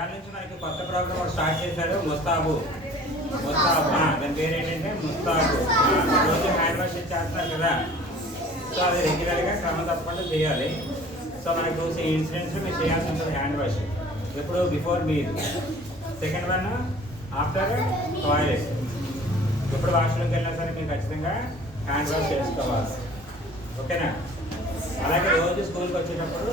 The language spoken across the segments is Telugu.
ఇవాళ నుంచి మనకి కొత్త ప్రోగ్రామ్ స్టార్ట్ చేశారు. ముస్తాబు దాని పేరు ఏంటంటే ముస్తాబు. రోజు హ్యాండ్ వాష్ చేస్తారు కదా, సో అది రెగ్యులర్గా క్రమం తప్పకుండా చేయాలి. సో మనకు 2 ఇన్సిడెంట్స్ మీరు చేయాల్సి ఉంటుంది హ్యాండ్ వాష్. ఇప్పుడు before meal, second one after toilet. ఎప్పుడు వాష్రూమ్కి వెళ్ళినా సరే మీరు ఖచ్చితంగా హ్యాండ్ వాష్ చేసుకోవాలి, ఓకేనా? అలాగే రోజు స్కూల్కి వచ్చేటప్పుడు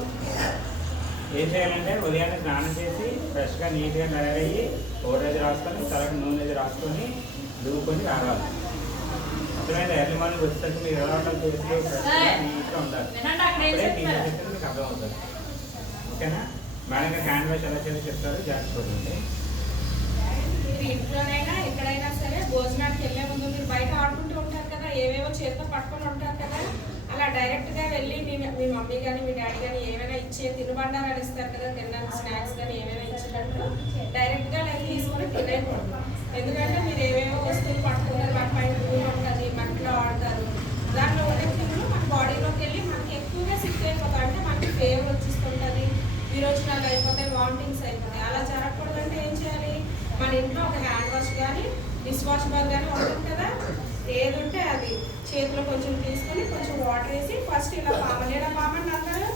ఏం చేయాలంటే ఉదయాన్నే స్నానం చేసి ఫ్రెష్గా నీట్గా తయారయ్యి పౌడర్ అది రాసుకొని తలకు నూనె అది రాసుకొని దువ్వుకొని రావాలి. అర్థమైంది? ఎర్లీ మార్నింగ్ వచ్చేసరికి మీరు ఎలా ఉంటారు చేసి ఫ్రెష్గా నీట్గా ఉండాలి. అప్పుడే టీచర్ చెప్తే మీకు అర్థమవుతుంది, ఓకేనా? మేడం గారు హ్యాండ్ వాష్ ఎలా చేయాలో చెప్తారు, జాగ్రత్త చూడండి. ఇంట్లోనైనా ఎక్కడైనా సరే భోజనానికి వెళ్ళే ముందు మీరు బయట ఆడుకుంటూ ఉంటారు కదా, ఏవేవో చేతితో పట్టుకొని ఉంటారు కదా, అలా డైరెక్ట్గా వెళ్ళి మీ మమ్మీ కానీ మీ డాడీ కానీ ఏమైనా ఇచ్చే తినుబండారాలు ఇస్తారు కదా, తినడానికి స్నాక్స్ కానీ ఏమైనా ఇచ్చినట్టు డైరెక్ట్గా లైక్ తీసుకొని తినేయకూడదు. ఎందుకంటే మీరు ఏవేవో వస్తువులు పట్టుకున్నారు, వాటి పైన పూలు ఉంటుంది, మట్టిలో ఆడతారు, దాంట్లో ఉండే తిండ్లు మన బాడీలోకి వెళ్ళి మనకి ఎక్కువగా సిక్ అయిపోతాయి. అంటే మనకి ఫీవర్ వచ్చేస్తుంటుంది, విరోచనాలు అయిపోతాయి, వామిటింగ్స్ అయిపోతాయి. అలా జరగకూడదంటే ఏం చేయాలి? మన ఇంట్లో ఒక హ్యాండ్ వాష్ కానీ డిష్ వాష్ బాగ్ కానీ ఉంటుంది కదా, ఏది ఉంటే అది చేతిలో కొంచెం తీసుకొని కొంచెం వాటర్ వేసి ఫస్ట్ ఇలా పామని అందరూ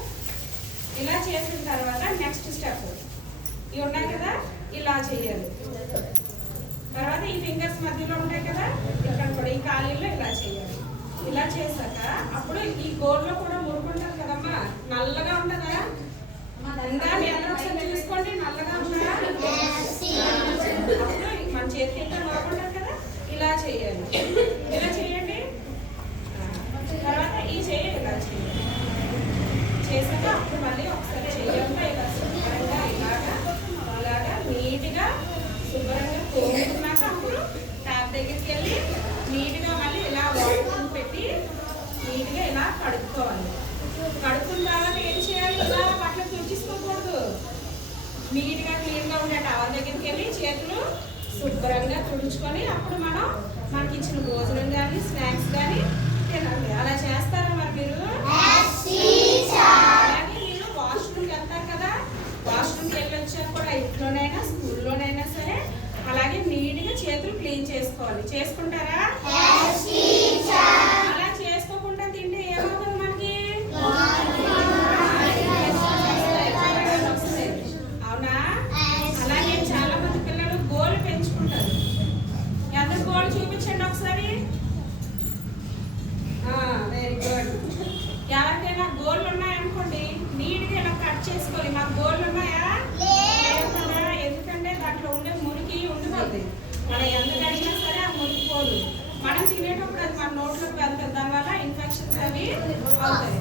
ఇలా చేసిన తర్వాత నెక్స్ట్ స్టెప్ ఇవి ఉన్నాయి కదా, ఇలా చేయాలి. తర్వాత ఈ ఫింగర్స్ మధ్యలో ఉంటాయి కదా, ఇక్కడ కూడా ఈ ఖాళీలో ఇలా చేయాలి. ఇలా చేశాక అప్పుడు ఈ గోల్లో కూడా మురుకుంటారు కదమ్మా, నల్లగా ఉంటుందా? ఉందా? మీ అందరూ ఒకసారి చూసుకోండి, నల్లగా ఉందా? అప్పుడు మన చేతికి ఎంత బాగుంటుంది కదా, ఇలా చేయాలి. ఇలా చేయండి. తర్వాత ఈ చేయాలి, ఇలా చేయాలి. చేసాక అప్పుడు మళ్ళీ ఒకసారి చేయంగా ఇలా శుభ్రంగా ఇలాగా నీట్గా శుభ్రంగా తోముకున్నాక అప్పుడు ట్యాప్ దగ్గరికి వెళ్ళి నీట్గా మళ్ళీ ఇలా వాటర్ పెట్టి నీట్గా ఇలా కడుక్కోవాలి. కడుక్కున్న తర్వాత ఏం చేయాలి? ఇలా బట్టలు తుడిచేసుకోకూడదు. నీట్గా క్లీన్గా ఉండే టవల్ దగ్గరికి వెళ్ళి చేతులు శుభ్రంగా తుడుచుకొని అప్పుడు మనకి ఇచ్చిన భోజనం కానీ స్నాక్స్ కానీ తినండి. అలా చేస్తారా మరి మీరు? అలాగే మీరు వాష్రూమ్కి వెళ్తారు కదా, వాష్రూమ్కి వెళ్ళి వచ్చాక కూడా ఇంట్లోనైనా స్కూల్లోనైనా సరే అలాగే నీట్గా చేతులు క్లీన్ చేసుకోవాలి. చేసుకుంటారా? అలా చేసుకోకుండా తింటే ఏమవుతుంది మనకి? అవునా? అలాగే చాలా మంది పిల్లలు గోలు పెంచుకుంటారు. అందరు గోలు చూపించండి ఒకసారి. Very good. ఎవరికైనా గోళ్ళు ఉన్నాయనుకోండి, నీట్గా ఇలా కట్ చేసుకోవాలి. మాకు గోళ్ళు ఉన్నాయా? ఎందుకంటే దాంట్లో ఉండే మురికి ఉండిపోతుంది. మనం ఎంత కడిగినా సరే ఆ మురికి పోదు. మనం తినేటప్పుడు అది మన నోట్లోకి వెళ్తుంది, దానివల్ల ఇన్ఫెక్షన్స్ అవి అవుతాయి.